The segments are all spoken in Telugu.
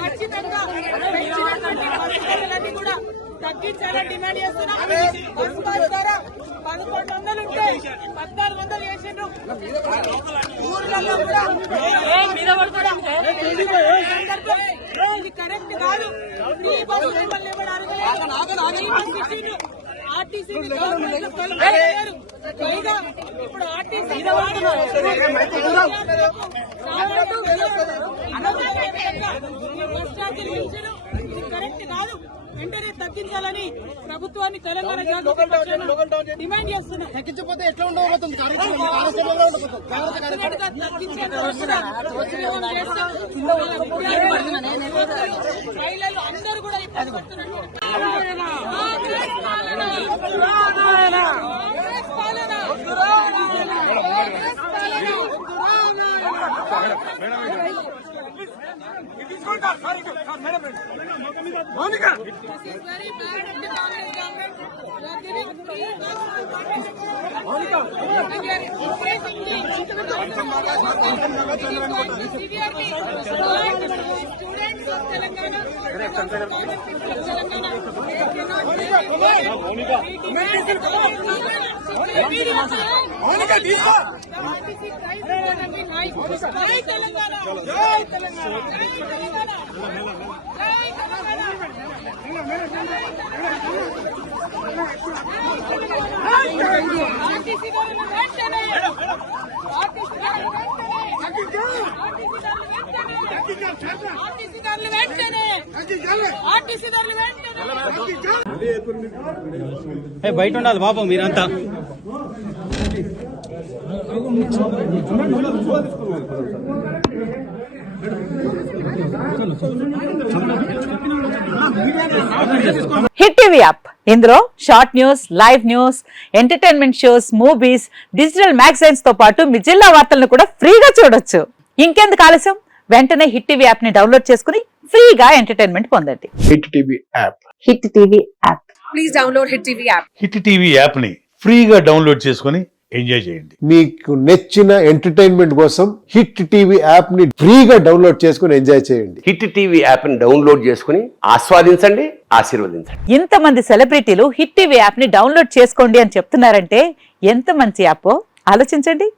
ఖచ్చితంగా కూడా తగ్గించాలని డిమాండ్ చేస్తున్నాం. బస్ పాస్ ద్వారా 1100 ఉంటే 1400 చేసిండ్రు. ఊర్లలో కూడా ఇది కరెక్ట్ కాదు. ఫ్రీ బస్సు మిమ్మల్ని ఎవరు అడగలేదు. ఆర్టీసీ పైగా ఇప్పుడు ఆర్టీసీ బస్ ఛార్జీలు పెంచడం ఇది కరెక్ట్ కాదు. వెంటనే తగ్గించాలని ప్రభుత్వాన్ని తెలంగాణ డిమాండ్ చేస్తున్నాం. తగ్గించకపోతే ఎట్లా ఉండబోతుంది? మహిళలు అందరూ కూడా ఇబ్బంది పడుతున్నారు. బయట ఉండాలి బాబు మీరంతా. హిట్ టీవీ యాప్, ఇందులో short news, live news, entertainment shows, movies, digital magazines తో పాటు మీ జిల్లా వార్తలను కూడా ఫ్రీగా చూడొచ్చు. ఇంకెందుకు ఆలస్యం, వెంటనే హిట్ టీవీ యాప్ ని డౌన్లోడ్ చేసుకుని ఫ్రీగా ఎంటర్టైన్మెంట్ పొందండి. Hit TV app. Hit TV app. Please download hit TV app. Hit TV app ని ఫ్రీగా డౌన్లోడ్ చేసుకుని ఎంజాయ్ చేయండి. మీకు నచ్చిన ఎంటర్టైన్మెంట్ కోసం హిట్ టీవీ యాప్ ని ఫ్రీగా డౌన్లోడ్ చేసుకుని ఎంజాయ్ చేయండి. హిట్ టీవీ యాప్ ని డౌన్లోడ్ చేసుకుని ఆస్వాదించండి, ఆశీర్వదించండి. ఇంతమంది సెలబ్రిటీలు హిట్ టీవీ యాప్ ని డౌన్లోడ్ చేసుకోండి అని చెప్తున్నారంటే ఎంత మంచి యాప్ ఆలోచించండి.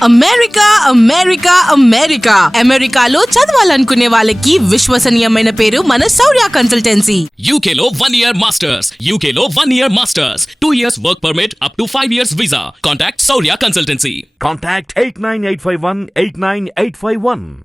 అమెరికా అమెరికా అమెరికా అమెరికాలో చదవాలనుకునే వాళ్ళకి విశ్వసనీయమైన పేరు మన శౌర్య కన్సల్టెన్సీ. UK లో 1 year masters, UK లో 1 year masters, 2 years work permit up to 5 years visa. Contact Saurya Consultancy. Contact 89851 89851.